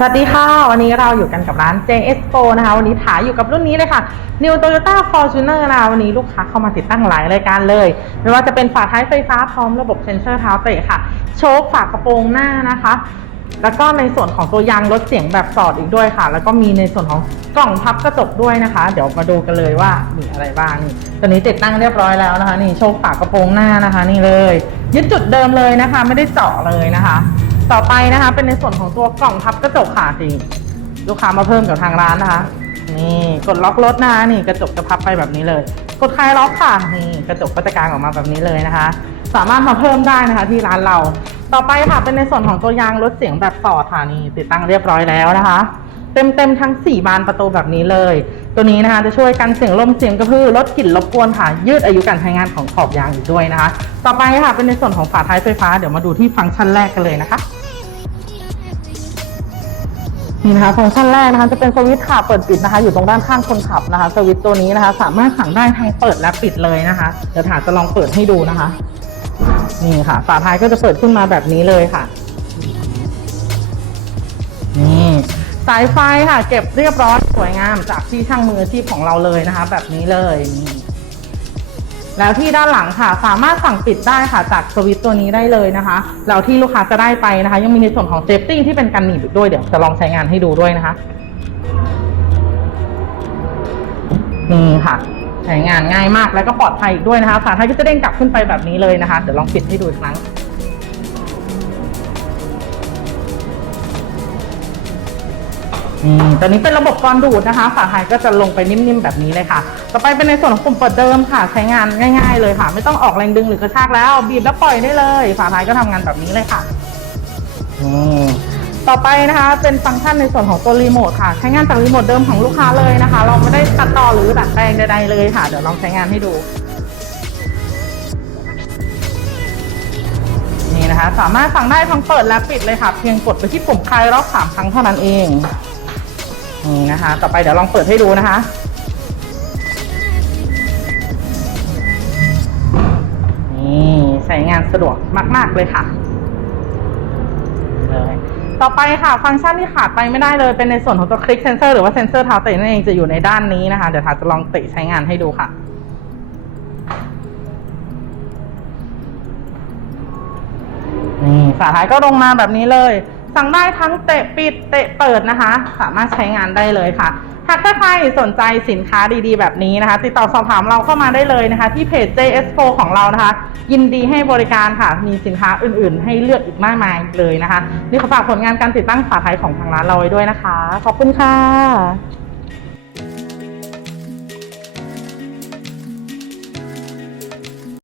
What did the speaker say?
สวัสดีค่ะ วันนี้เราอยู่กันกับร้าน JS Pro นะคะ วันนี้ถ่ายอยู่กับรุ่นนี้เลยค่ะ New Toyota Fortuner นะคะวันนี้ลูกค้าเข้ามาติดตั้งหลายรายการเลย ไม่ว่าจะเป็นฝาท้ายไฟฟ้าพร้อมระบบเซ็นเซอร์เท้าเตะค่ะ โชคฝากระโปรงหน้านะคะ แล้วก็ในส่วนของตัวยางลดเสียงแบบสอดอีกด้วยค่ะ แล้วก็มีในส่วนของกล่องพับกระจกด้วยนะคะ เดี๋ยวมาดูกันเลยว่ามีอะไรบ้างนี่ตอนนี้ติดตั้งเรียบร้อยแล้วนะคะ นี่โชคฝากระโปรงหน้านะคะ นี่เลย ยึดจุดเดิมเลยนะคะ ไม่ได้เจาะเลยนะคะ ต่อไปนะคะ เป็นในส่วนของตัวกล่องพับกระจกค่ะสิลูกค้ามาเพิ่มกับทางร้านนะคะ นี่กดล็อกรถนะคะนี่กระจกจะพับไปแบบนี้เลย กดคลายล็อกค่ะนี่กระจกก็จะกางออกมาแบบนี้เลยนะคะ สามารถมาเพิ่มได้นะคะ ที่ร้านเรา ต่อไปค่ะเป็นในส่วนของตัวยางลดเสียงแบบสอดค่ะนี่ติดตั้งเรียบร้อยแล้วนะคะ เต็มเต็มๆทั้ง 4 บานประตูแบบนี้เลย ตัวนี้นะคะจะช่วยกันเสียงลมเสียงกระพือลดกลิ่นรบกวนค่ะ ยืดอายุการใช้งานของขอบยางอีกด้วยนะคะ ต่อไปค่ะเป็นในส่วนของฝาท้ายไฟฟ้าเดี๋ยวมาดูที่ฟังก์ชันแรกกันเลยนะคะนี่นะคะฟังก์ชันแรกนะคะจะเป็นสวิตช์ค่ะเปิดปิดนะคะ อยู่ตรงด้านข้างคนขับนะคะ สวิตช์ตัวนี้นะคะ สามารถสั่งได้ทั้งเปิดและปิดเลยนะคะเดี๋ยวถาจะลองเปิดให้ดูนะคะ นี่ค่ะ ฝาท้ายก็จะเปิดขึ้นมาแบบนี้เลยค่ะ สายไฟค่ะ เก็บเรียบร้อยสวยงามจากที่ช่างมืออาชีพของเราเลยนะคะ แบบนี้เลยนี่แล้วที่ด้านหลังค่ะ สามารถสั่งปิดได้ค่ะ จากสวิตตัวนี้ได้เลยนะคะ แล้วที่ลูกค้าจะได้ไปนะคะ ยังมีในส่วนของเซฟตี้ที่เป็นกันหนีบอีกด้วยเดี๋ยวจะลองใช้งานให้ดูด้วยนะคะนี่ค่ะใช้งานง่ายมากแล้วก็ปลอดภัยอีกด้วยนะคะฝาท้ายก็จะเด้งกลับขึ้นไปแบบนี้เลยนะคะ เดี๋ยวลองปิดให้ดูอีกครั้ง อืมตัวนี้เป็นระบบกรดูดนะคะ ฝาท้ายก็จะลงไปนิ่มๆแบบนี้เลยค่ะ ต่อไปเป็นในส่วนของปุ่มเปิดเดิมค่ะ ใช้งานง่าย ๆ เลยค่ะ ไม่ต้องออกแรงดึงหรือกระชากแล้ว บีบแล้วปล่อยได้เลย ฝาท้ายก็ทำงานแบบนี้เลยค่ะอืมต่อไปนะคะเป็นฟังก์ชันในส่วนของตัวรีโมทค่ะ ใช้งานจากรีโมทเดิมของลูกค้าเลยนะคะ เราไม่ได้ตัดต่อหรือดัดแปลงใดๆเลยค่ะ เดี๋ยวลองใช้งานให้ดูนี่นะคะ สามารถสั่งได้ทั้งเปิดและปิดเลยค่ะ เพียงกดไปที่ปุ่มคลายรอบสามครั้งเท่านั้นเอง นี่นะคะ ต่อไปเดี๋ยวลองเปิดให้ดูนะคะ นี่ใช้งานสะดวกมาก ๆ เลยค่ะเลยต่อไปค่ะฟังก์ชันที่ขาดไปไม่ได้เลย เป็นในส่วนของตัวคลิกเซนเซอร์หรือว่าเซนเซอร์เท้าเตะนั่นเองจะอยู่ในด้านนี้นะคะ เดี๋ยวทาจะลองเตะใช้งานให้ดูค่ะนี่ฝาท้ายก็ลงมาแบบนี้เลย สั่งได้ทั้งเตะปิดเตะเปิดนะคะ สามารถใช้งานได้เลยค่ะหากถ้าใครสนใจสินค้าดีๆ แบบนี้นะคะ ติดต่อสอบถามเราเข้ามาได้เลยนะคะ ที่เพจ JS4 ของเรานะคะ ยินดีให้บริการค่ะ มีสินค้าอื่นๆ ให้เลือกอีกมากมายเลยนะคะ นี่ขอฝากผลงานการติดตั้งฝาท้ายของทางร้านเราไว้ด้วยนะคะ ขอบคุณค่ะ